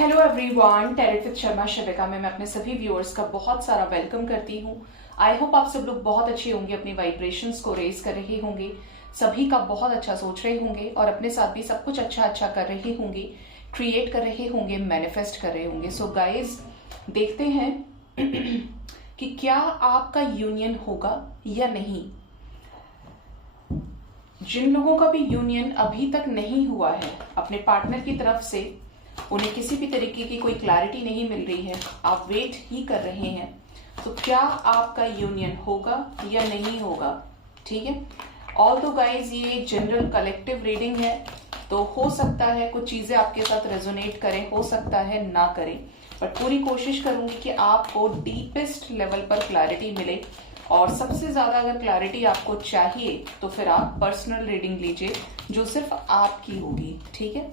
Hello everyone, tarot with Sharma Shabika में मैं अपने सभी व्यूअर्स का बहुत सारा वेलकम करती हूँ। आई होप आप सब लोग बहुत अच्छे होंगे, अपनी वाइब्रेशंस को रेज कर रहे होंगे, सभी का बहुत अच्छा सोच रहे होंगे और अपने साथ भी सब कुछ अच्छा अच्छा कर रहे होंगे, क्रिएट कर रहे होंगे, मैनिफेस्ट कर रहे होंगे। सो गाइज, देखते हैं कि क्या आपका यूनियन होगा या नहीं। जिन लोगों का भी यूनियन अभी तक नहीं हुआ है अपने पार्टनर की तरफ से, उन्हें किसी भी तरीके की कोई क्लैरिटी नहीं मिल रही है, आप वेट ही कर रहे हैं, तो क्या आपका यूनियन होगा या नहीं होगा। ठीक है, ऑल दो गाइज ये जनरल कलेक्टिव रीडिंग है, तो हो सकता है कुछ चीजें आपके साथ रेजोनेट करें, हो सकता है ना करें, बट पूरी कोशिश करूंगी कि आपको डीपेस्ट लेवल पर क्लैरिटी मिले। और सबसे ज्यादा अगर क्लैरिटी आपको चाहिए तो फिर आप पर्सनल रीडिंग लीजिए जो सिर्फ आपकी होगी। ठीक है,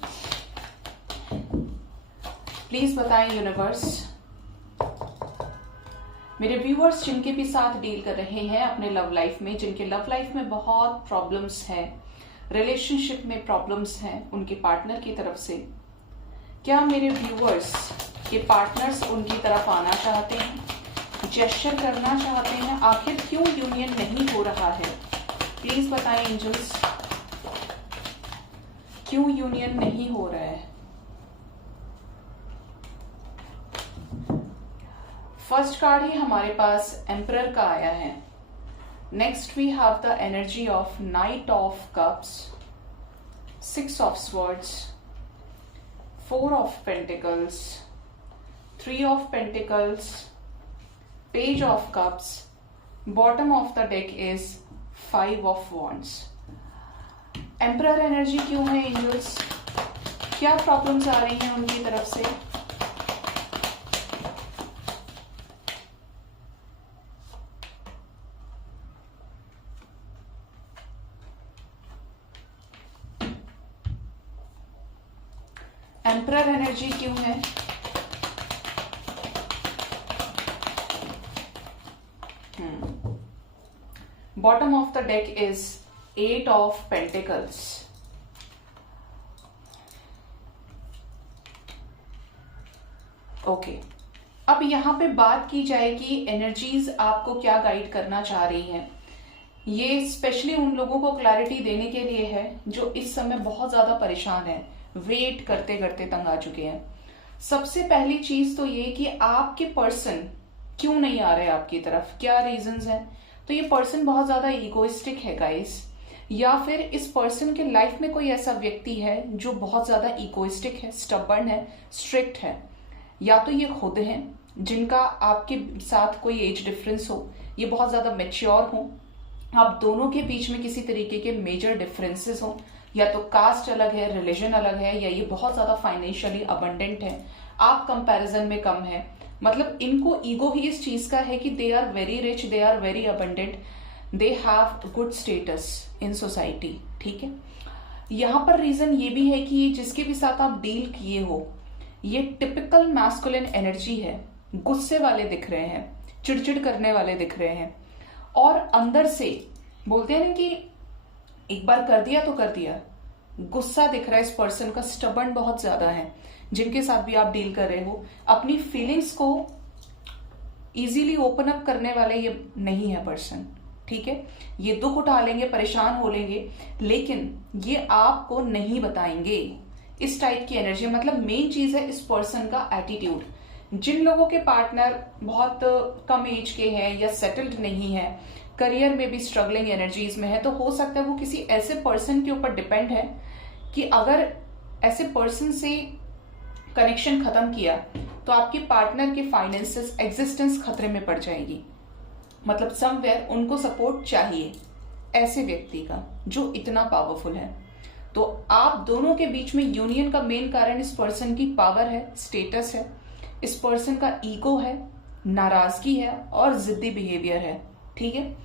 प्लीज बताएं यूनिवर्स, मेरे व्यूअर्स जिनके भी साथ डील कर रहे हैं अपने लव लाइफ में, जिनके लव लाइफ में बहुत प्रॉब्लम्स हैं, रिलेशनशिप में प्रॉब्लम्स हैं उनके पार्टनर की तरफ से, क्या मेरे व्यूअर्स के पार्टनर्स उनकी तरफ आना चाहते हैं, जेस्चर करना चाहते हैं, आखिर क्यों यूनियन नहीं हो रहा है। प्लीज बताएं एंजल्स, क्यों यूनियन नहीं हो रहा है। फर्स्ट कार्ड ही हमारे पास एम्परर का आया है। Next we have the energy of knight of cups, 6 of swords, 4 of pentacles, 3 of pentacles, page of cups, bottom of the deck is 5 of wands. Emperor energy क्यों है एंजल्स, क्या problems आ रही हैं उनकी तरफ से। एम्परर एनर्जी क्यों है। Bottom of the deck is 8 of pentacles. Okay, अब यहां पे बात की जाए कि एनर्जीज आपको क्या गाइड करना चाह रही हैं। ये स्पेशली उन लोगों को क्लैरिटी देने के लिए है जो इस समय बहुत ज्यादा परेशान है, वेट करते करते तंग आ चुके हैं। सबसे पहली चीज तो ये कि आपके पर्सन क्यों नहीं आ रहे आपकी तरफ, क्या रीजंस हैं। तो ये पर्सन बहुत ज्यादा इगोइस्टिक है गाइस, या फिर इस पर्सन के लाइफ में कोई ऐसा व्यक्ति है जो बहुत ज्यादा इगोइस्टिक है, स्टबर्न है, स्ट्रिक्ट है, या तो ये खुद हैं जिनका आपके साथ कोई एज डिफरेंस हो, ये बहुत ज्यादा मेच्योर हो, आप दोनों के बीच में किसी तरीके के मेजर डिफरेंसेस हो, या तो कास्ट अलग है, रिलीजन अलग है, या ये बहुत ज्यादा फाइनेंशियली अबंडेंट है, आप कंपैरिजन में कम है। मतलब इनको ईगो ही इस चीज का है कि they are very rich, they are very abundant, they have good status in society. ठीक है, यहां पर रीजन ये भी है कि जिसके भी साथ आप डील किए हो ये टिपिकल मैस्कुलिन एनर्जी है, गुस्से वाले दिख रहे हैं, चिड़चिड़ करने वाले दिख रहे हैं, और अंदर से बोलते हैं ना कि एक बार कर दिया तो कर दिया, गुस्सा दिख रहा है इस पर्सन का, स्टबर्न बहुत ज्यादा है। जिनके साथ भी आप डील कर रहे हो, अपनी फीलिंग्स को इजीली ओपन अप करने वाले ये नहीं है पर्सन। ठीक है, ये दुख उठा लेंगे, परेशान हो लेंगे, लेकिन ये आपको नहीं बताएंगे। इस टाइप की एनर्जी, मतलब मेन चीज है इस पर्सन का एटीट्यूड। जिन लोगों के पार्टनर बहुत कम एज के हैं या सेटल्ड नहीं है, करियर में भी स्ट्रगलिंग एनर्जीज में है, तो हो सकता है वो किसी ऐसे पर्सन के ऊपर डिपेंड है कि अगर ऐसे पर्सन से कनेक्शन खत्म किया तो आपके पार्टनर के फाइनेंसेस, एग्जिस्टेंस खतरे में पड़ जाएगी। मतलब समवेयर उनको सपोर्ट चाहिए ऐसे व्यक्ति का जो इतना पावरफुल है। तो आप दोनों के बीच में यूनियन का मेन कारण इस पर्सन की पावर है, स्टेटस है, इस पर्सन का ईगो है, नाराजगी है और जिद्दी बिहेवियर है। ठीक है,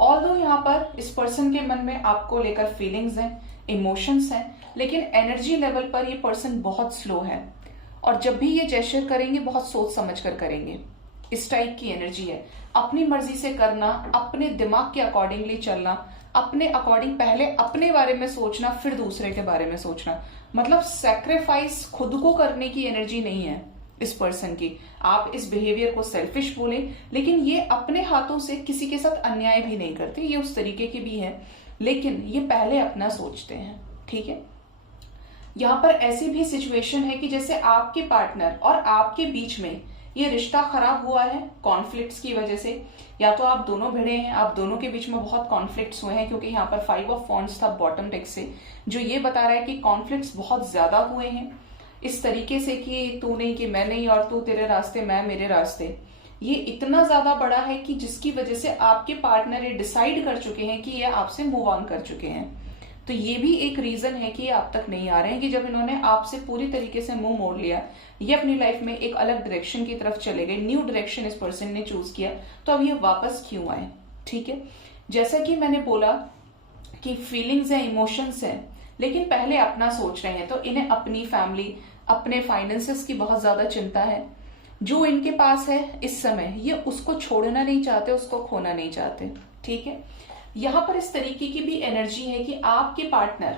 ऑल्दो यहाँ पर इस पर्सन के मन में आपको लेकर फीलिंग्स हैं, इमोशंस हैं, लेकिन एनर्जी लेवल पर ये पर्सन बहुत स्लो है, और जब भी ये जेस्चर करेंगे बहुत सोच समझ कर करेंगे। इस टाइप की एनर्जी है, अपनी मर्जी से करना, अपने दिमाग के अकॉर्डिंगली चलना, अपने अकॉर्डिंग पहले अपने बारे में सोचना, फिर दूसरे के बारे में सोचना। मतलब सेक्रीफाइस खुद को करने की एनर्जी नहीं है इस पर्सन की। आप इस बिहेवियर को सेल्फिश बोलें, लेकिन ये अपने हाथों से किसी के साथ अन्याय भी नहीं करते, ये उस तरीके की भी है, लेकिन ये पहले अपना सोचते हैं। ठीक है, यहाँ पर ऐसी भी सिचुएशन है कि जैसे आपके पार्टनर और आपके बीच में ये रिश्ता खराब हुआ है कॉन्फ्लिक्ट्स की वजह से, या तो आप दोनों भिड़े हैं, आप दोनों के बीच में बहुत कॉन्फ्लिक्ट्स हुए हैं, क्योंकि यहाँ पर 5 ऑफ वॉन्ड्स था बॉटम डेक से, जो ये बता रहा है कि कॉन्फ्लिक्ट्स बहुत ज्यादा हुए हैं इस तरीके से कि तू नहीं कि मैं नहीं, और तू तेरे रास्ते मैं मेरे रास्ते। ये इतना ज्यादा बड़ा है कि जिसकी वजह से आपके पार्टनर ये डिसाइड कर चुके हैं कि ये आपसे मूव ऑन कर चुके हैं। तो ये भी एक रीजन है कि ये आप तक नहीं आ रहे हैं, कि जब इन्होंने आपसे पूरी तरीके से मुंह मोड़ लिया, ये अपनी लाइफ में एक अलग डायरेक्शन की तरफ चले गए, न्यू डायरेक्शन इस पर्सन ने चूज किया, तो अब ये वापस क्यों आए। ठीक है, जैसा कि मैंने बोला कि फीलिंग्स है, इमोशंस है, लेकिन पहले अपना सोच रहे हैं, तो इन्हें अपनी फैमिली, अपने फाइनेंसेस की बहुत ज्यादा चिंता है। जो इनके पास है इस समय, ये उसको छोड़ना नहीं चाहते, उसको खोना नहीं चाहते। ठीक है, यहां पर इस तरीके की भी एनर्जी है कि आपके पार्टनर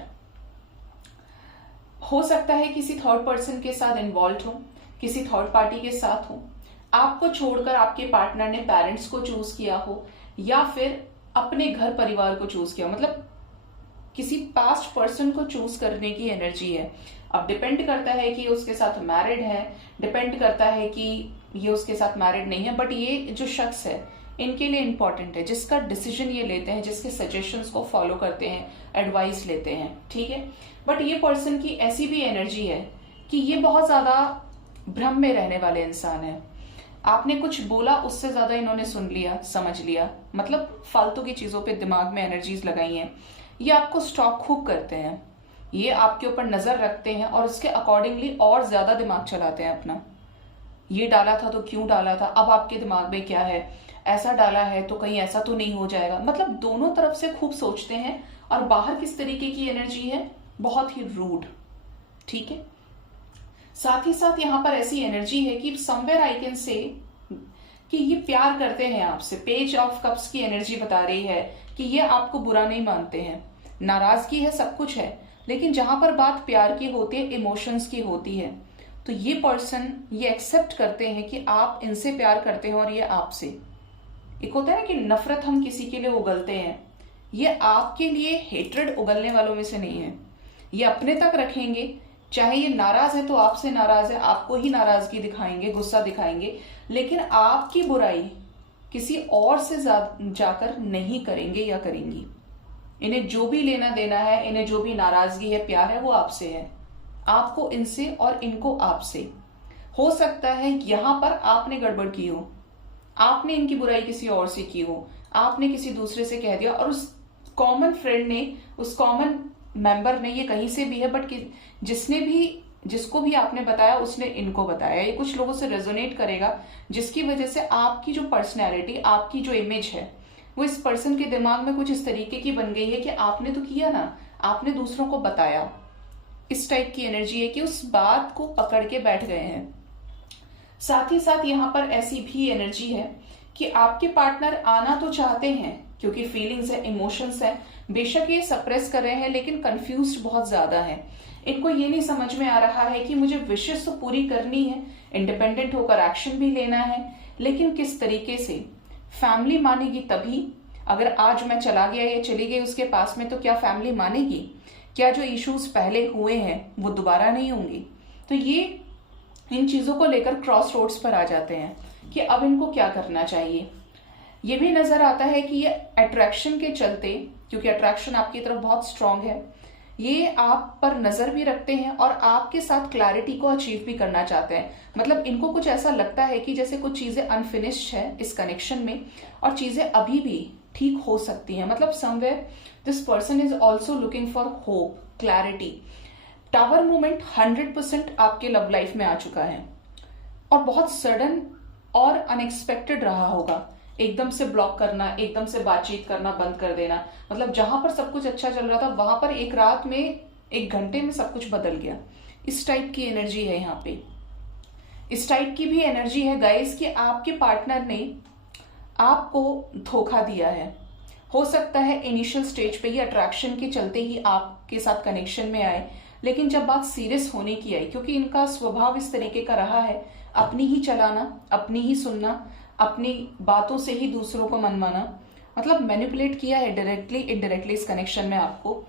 हो सकता है किसी थर्ड पर्सन के साथ इन्वॉल्व हो, किसी थर्ड पार्टी के साथ हो, आपको छोड़कर आपके पार्टनर ने पेरेंट्स को चूज किया हो, या फिर अपने घर परिवार को चूज किया, मतलब किसी पास्ट पर्सन को चूज करने की एनर्जी है। अब डिपेंड करता है कि उसके साथ मैरिड है, डिपेंड करता है कि ये उसके साथ मैरिड नहीं है, बट ये जो शख्स है इनके लिए इंपॉर्टेंट है, जिसका डिसीजन ये लेते हैं, जिसके सजेशंस को फॉलो करते हैं, एडवाइस लेते हैं। ठीक है, बट ये पर्सन की ऐसी भी एनर्जी है कि ये बहुत ज्यादा भ्रम में रहने वाले इंसान है। आपने कुछ बोला, उससे ज्यादा इन्होंने सुन लिया, समझ लिया, मतलब फालतू की चीजों पे दिमाग में एनर्जीज लगाई हैं। ये आपको स्टॉक खूब करते हैं, ये आपके ऊपर नजर रखते हैं और उसके अकॉर्डिंगली और ज्यादा दिमाग चलाते हैं अपना। ये डाला था तो क्यों डाला था, अब आपके दिमाग में क्या है, ऐसा डाला है तो कहीं ऐसा तो नहीं हो जाएगा, मतलब दोनों तरफ से खूब सोचते हैं। और बाहर किस तरीके की एनर्जी है, बहुत ही रूड। ठीक है, साथ ही साथ यहां पर ऐसी एनर्जी है कि समवेयर आई कैन से कि ये प्यार करते हैं आपसे। पेज ऑफ कप्स की एनर्जी बता रही है कि ये आपको बुरा नहीं मानते हैं, नाराजगी है, सब कुछ है, लेकिन जहां पर बात प्यार की होती है, इमोशंस की होती है, तो ये पर्सन ये एक्सेप्ट करते हैं कि आप इनसे प्यार करते हैं और ये आपसे। एक होता है ना कि नफरत हम किसी के लिए उगलते हैं, ये आपके लिए हेट्रेड उगलने वालों में से नहीं है। ये अपने तक रखेंगे, चाहे ये नाराज है तो आपसे नाराज है, आपको ही नाराजगी दिखाएंगे, गुस्सा दिखाएंगे, लेकिन आपकी बुराई किसी और से जाकर नहीं करेंगे या करेंगी। इन्हें जो भी लेना देना है, इन्हें जो भी नाराजगी है, प्यार है, वो आपसे है, आपको इनसे और इनको आपसे। हो सकता है यहां पर आपने गड़बड़ की हो, आपने इनकी बुराई किसी और से की हो, आपने किसी दूसरे से कह दिया, और उस कॉमन फ्रेंड ने, उस कॉमन मेंबर ने, ये कहीं से भी है, बट जिसने भी, जिसको भी आपने बताया उसने इनको बताया। ये कुछ लोगों से रेजोनेट करेगा, जिसकी वजह से आपकी जो पर्सनैलिटी, आपकी जो इमेज है, वो इस पर्सन के दिमाग में कुछ इस तरीके की बन गई है कि आपने तो किया ना, आपने दूसरों को बताया। इस टाइप की एनर्जी है कि उस बात को पकड़ के बैठ गए हैं। साथ ही साथ यहाँ पर ऐसी भी एनर्जी है कि आपके पार्टनर आना तो चाहते हैं, क्योंकि फीलिंग्स है, इमोशंस है, बेशक ये सप्रेस कर रहे हैं, लेकिन कंफ्यूज्ड बहुत ज्यादा है। इनको ये नहीं समझ में आ रहा है कि मुझे विशेष तो पूरी करनी है, इंडिपेंडेंट होकर एक्शन भी लेना है, लेकिन किस तरीके से। फैमिली मानेगी तभी, अगर आज मैं चला गया या चली गई उसके पास में, तो क्या फैमिली मानेगी? क्या जो इश्यूज पहले हुए हैं वो दोबारा नहीं होंगे? तो ये इन चीजों को लेकर क्रॉस रोड्स पर आ जाते हैं कि अब इनको क्या करना चाहिए। ये भी नजर आता है कि ये अट्रैक्शन के चलते, क्योंकि अट्रैक्शन आपकी तरफ बहुत स्ट्रांग है, ये आप पर नजर भी रखते हैं और आपके साथ क्लैरिटी को अचीव भी करना चाहते हैं। मतलब इनको कुछ ऐसा लगता है कि जैसे कुछ चीजें अनफिनिश्ड है इस कनेक्शन में, और चीजें अभी भी ठीक हो सकती हैं। मतलब somewhere this person is also looking for hope, clarity. Tower movement 100% आपके लव लाइफ में आ चुका है, और बहुत सडन और अनएक्सपेक्टेड रहा होगा। एकदम से ब्लॉक करना, एकदम से बातचीत करना बंद कर देना, मतलब जहां पर सब कुछ अच्छा चल रहा था वहां पर एक रात में, एक घंटे में सब कुछ बदल गया। इस टाइप की एनर्जी है यहाँ पे। इस टाइप की भी एनर्जी है गाइस कि आपके पार्टनर ने आपको धोखा दिया है। हो सकता है इनिशियल स्टेज पे ही अट्रैक्शन के चलते ही आपके साथ कनेक्शन में आए, लेकिन जब बात सीरियस होने की आई, क्योंकि इनका स्वभाव इस तरीके का रहा है, अपनी ही चलाना, अपनी ही सुनना, अपनी बातों से ही दूसरों को मनवाना, मतलब मैनिपुलेट किया है डायरेक्टली इनडायरेक्टली इस कनेक्शन में आपको।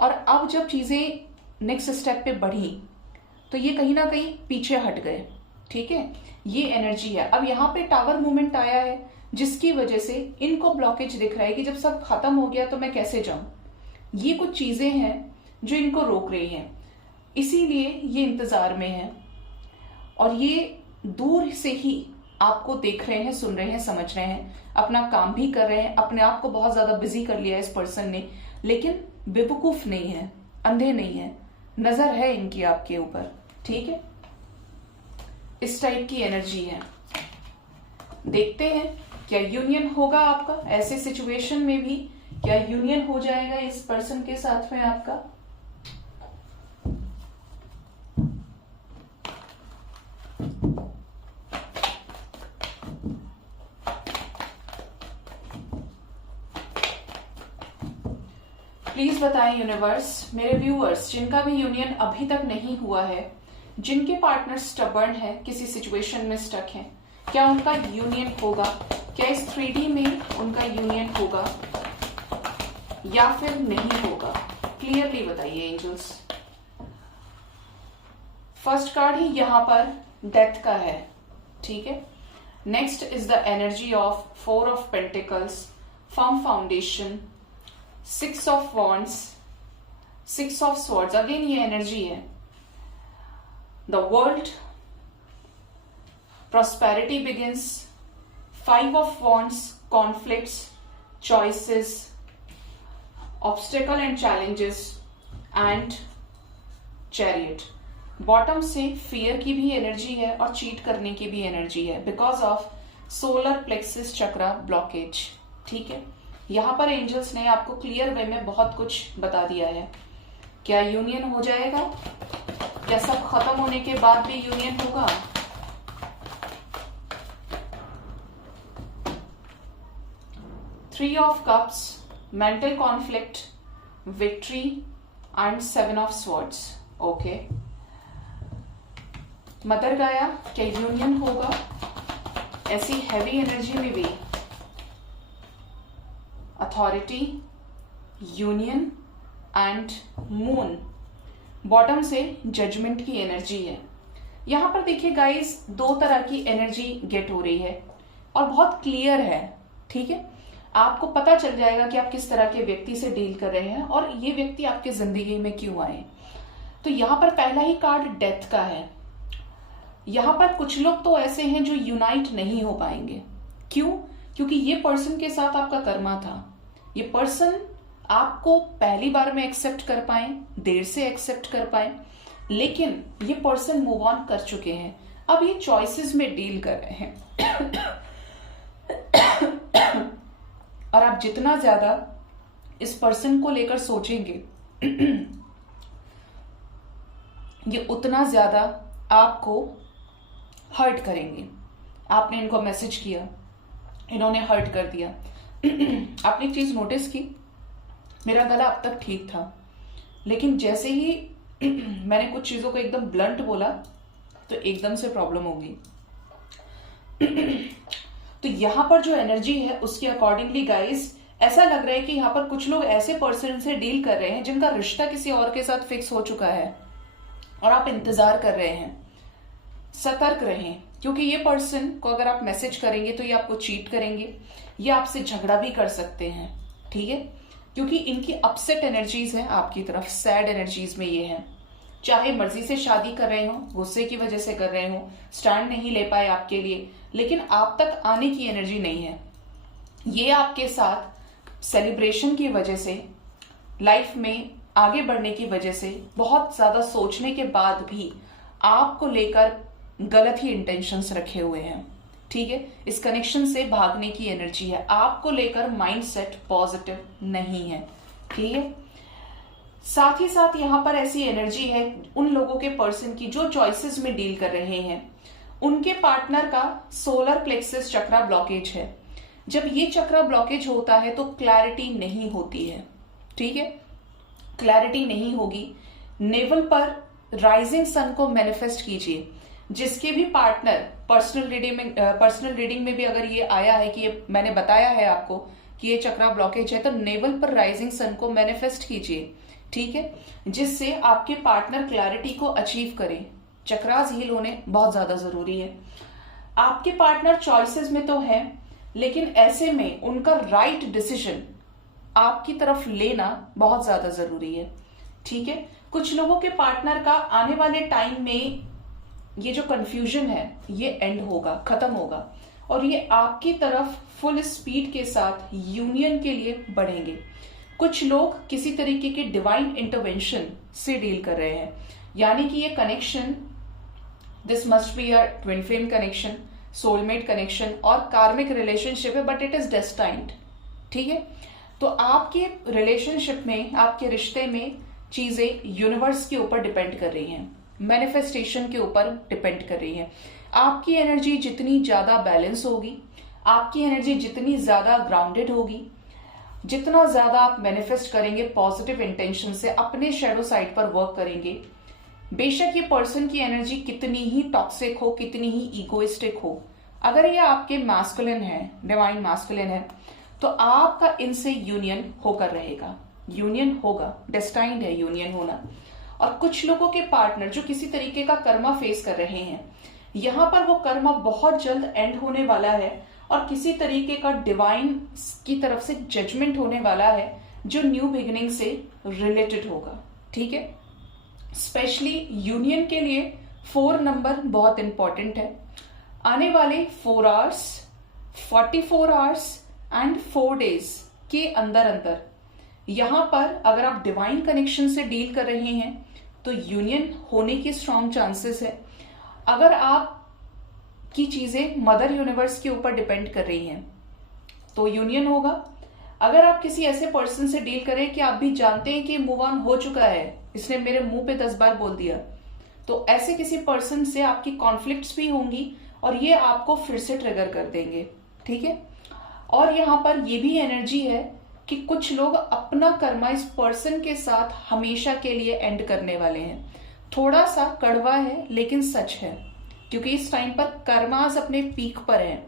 और अब जब चीजें नेक्स्ट स्टेप पे बढ़ी तो ये कहीं ना कहीं पीछे हट गए। ठीक है, ये एनर्जी है। अब यहाँ पे टावर मूवमेंट आया है जिसकी वजह से इनको ब्लॉकेज दिख रहा है कि जब सब खत्म हो गया तो मैं कैसे जाऊं। ये कुछ चीजें हैं जो इनको रोक रही हैं, इसीलिए ये इंतजार में है और ये दूर से ही आपको देख रहे हैं, सुन रहे हैं, समझ रहे हैं, अपना काम भी कर रहे हैं। अपने आप को बहुत ज्यादा बिजी कर लिया है इस पर्सन ने, लेकिन बेवकूफ नहीं है, अंधे नहीं है, नजर है इनकी आपके ऊपर। ठीक है, इस टाइप की एनर्जी है। देखते हैं क्या यूनियन होगा आपका ऐसे सिचुएशन में भी, क्या यूनियन हो जाएगा इस पर्सन के साथ में आपका। प्लीज बताएं यूनिवर्स, मेरे व्यूअर्स जिनका भी यूनियन अभी तक नहीं हुआ है, जिनके पार्टनर स्टबर्न है, किसी सिचुएशन में स्टक हैं, क्या उनका यूनियन होगा? क्या इस 3D में उनका यूनियन होगा या फिर नहीं होगा? क्लियरली बताइए एंजल्स। फर्स्ट कार्ड ही यहां पर डेथ का है। ठीक है, next is the energy of 4 of pentacles, firm foundation, 6 of wands, 6 of swords, again ये एनर्जी है। The world, prosperity begins, 5 of wands, conflicts, choices, obstacle and challenges, and chariot. Bottom से fear की भी energy है और cheat करने की भी एनर्जी है because of solar plexus chakra blockage. ठीक है, यहां पर एंजल्स ने आपको क्लियर वे में बहुत कुछ बता दिया है। क्या यूनियन हो जाएगा? क्या सब खत्म होने के बाद भी यूनियन होगा? Three of Cups, mental conflict, victory, and 7 of Swords. Okay. Mother गाया, क्या यूनियन होगा ऐसी हैवी एनर्जी में भी? Authority, union and moon. Bottom से जजमेंट की एनर्जी है। यहां पर देखिए गाइस, 2 तरह की एनर्जी गेट हो रही है और बहुत क्लियर है। ठीक है, आपको पता चल जाएगा कि आप किस तरह के व्यक्ति से डील कर रहे हैं और ये व्यक्ति आपके जिंदगी में क्यों आए। तो यहां पर पहला ही कार्ड डेथ का है। यहां पर कुछ लोग तो ऐसे हैं जो यूनाइट नहीं हो पाएंगे। क्यों? क्योंकि ये पर्सन के साथ आपका कर्मा था। ये पर्सन आपको पहली बार में एक्सेप्ट कर पाए, देर से एक्सेप्ट कर पाए, लेकिन ये पर्सन मूव ऑन कर चुके हैं। अब ये चॉइसेस में डील कर रहे हैं और आप जितना ज्यादा इस पर्सन को लेकर सोचेंगे ये उतना ज्यादा आपको हर्ट करेंगे। आपने इनको मैसेज किया, इन्होंने हर्ट कर दिया। आपने एक चीज नोटिस की, मेरा गला अब तक ठीक था, लेकिन जैसे ही मैंने कुछ चीजों को एकदम ब्लंट बोला तो एकदम से प्रॉब्लम होगी। तो यहां पर जो एनर्जी है उसके अकॉर्डिंगली गाइस, ऐसा लग रहा है कि यहां पर कुछ लोग ऐसे पर्सन से डील कर रहे हैं जिनका रिश्ता किसी और के साथ फिक्स हो चुका है और आप इंतजार कर रहे हैं। सतर्क रहें, क्योंकि ये पर्सन को अगर आप मैसेज करेंगे तो ये आपको चीट करेंगे, ये आपसे झगड़ा भी कर सकते हैं। ठीक है, क्योंकि इनकी अपसेट एनर्जीज हैं आपकी तरफ, सैड एनर्जीज में ये हैं। चाहे मर्जी से शादी कर रहे हो, गुस्से की वजह से कर रहे हो, स्टैंड नहीं ले पाए आपके लिए, लेकिन आप तक आने की एनर्जी नहीं है। ये आपके साथ सेलिब्रेशन की वजह से, लाइफ में आगे बढ़ने की वजह से, बहुत ज्यादा सोचने के बाद भी आपको लेकर गलत ही इंटेंशंस रखे हुए हैं। ठीक है, इस कनेक्शन से भागने की एनर्जी है, आपको लेकर माइंडसेट पॉजिटिव नहीं है। ठीक है, साथ ही साथ यहां पर ऐसी एनर्जी है उन लोगों के पर्सन की जो चॉइसेस में डील कर रहे हैं, उनके पार्टनर का सोलर प्लेक्सस चक्रा ब्लॉकेज है। जब ये चक्रा ब्लॉकेज होता है तो क्लैरिटी नहीं होती है। ठीक है, क्लैरिटी नहीं होगी, नेवल पर राइजिंग सन को मैनिफेस्ट कीजिए। जिसके भी पार्टनर पर्सनल रीडिंग में भी अगर ये आया है कि ये मैंने बताया है आपको कि ये चक्रा ब्लॉकेज है, तो नेवल पर राइजिंग सन को मैनिफेस्ट कीजिए, ठीक है, जिससे आपके पार्टनर क्लैरिटी को अचीव करें। चक्रास हील होने बहुत ज्यादा जरूरी है। आपके पार्टनर चॉइसेस में तो है, लेकिन ऐसे में उनका राइट डिसीजन आपकी तरफ लेना बहुत ज्यादा जरूरी है, ठीक है। कुछ लोगों के पार्टनर का आने वाले टाइम में ये जो कंफ्यूजन है ये एंड होगा, खत्म होगा, और ये आपकी तरफ फुल स्पीड के साथ यूनियन के लिए बढ़ेंगे। कुछ लोग किसी तरीके के डिवाइन इंटरवेंशन से डील कर रहे हैं, यानी कि ये connection, this must be a twin flame connection, soulmate connection और कार्मिक रिलेशनशिप है, बट इट इज डेस्टाइन्ड, ठीक है। तो आपके रिलेशनशिप में, आपके रिश्ते में चीजें यूनिवर्स के ऊपर डिपेंड कर रही हैं, मैनिफेस्टेशन के ऊपर डिपेंड कर रही है। आपकी एनर्जी जितनी ज्यादा बैलेंस होगी, आपकी एनर्जी जितनी ज्यादा ग्राउंडेड होगी, जितना ज्यादा आप मैनिफेस्ट करेंगे पॉजिटिव इंटेंशन से, अपने शैडो साइड पर वर्क करेंगे, बेशक ये पर्सन की एनर्जी कितनी ही टॉक्सिक हो, कितनी ही इगोइस्टिक हो, अगर ये आपके मैस्कुलिन है, डिवाइन मैस्कुलिन है, तो आपका इनसे यूनियन होकर रहेगा, यूनियन होगा, डेस्टाइन्ड है यूनियन होना। और कुछ लोगों के पार्टनर जो किसी तरीके का कर्मा फेस कर रहे हैं, यहां पर वो कर्मा बहुत जल्द एंड होने वाला है और किसी तरीके का डिवाइन की तरफ से जजमेंट होने वाला है जो न्यू बिगिनिंग से रिलेटेड होगा, ठीक है। स्पेशली यूनियन के लिए 4 नंबर बहुत इंपॉर्टेंट है। आने वाले 4 आवर्स, 44 आवर्स एंड 4 डेज के अंदर अंदर यहां पर अगर आप डिवाइन कनेक्शन से डील कर रहे हैं तो यूनियन होने की स्ट्रॉन्ग चांसेस है। अगर आप की चीजें मदर यूनिवर्स के ऊपर डिपेंड कर रही हैं तो यूनियन होगा। अगर आप किसी ऐसे पर्सन से डील करें कि आप भी जानते हैं कि मूव ऑन हो चुका है, इसने मेरे मुंह पे 10 बार बोल दिया, तो ऐसे किसी पर्सन से आपकी कॉन्फ्लिक्ट्स भी होंगी और ये आपको फिर से ट्रिगर कर देंगे, ठीक है। और यहां पर ये भी एनर्जी है कि कुछ लोग अपना कर्मा इस पर्सन के साथ हमेशा के लिए एंड करने वाले हैं। थोड़ा सा कड़वा है लेकिन सच है, क्योंकि इस टाइम पर कर्मास अपने पीक पर है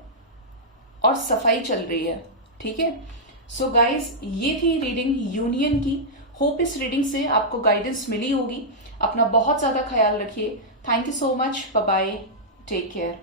और सफाई चल रही है, ठीक है। सो गाइज, ये थी रीडिंग यूनियन की। होप इस रीडिंग से आपको गाइडेंस मिली होगी। अपना बहुत ज्यादा ख्याल रखिए। Thank you so much, bye bye, take care.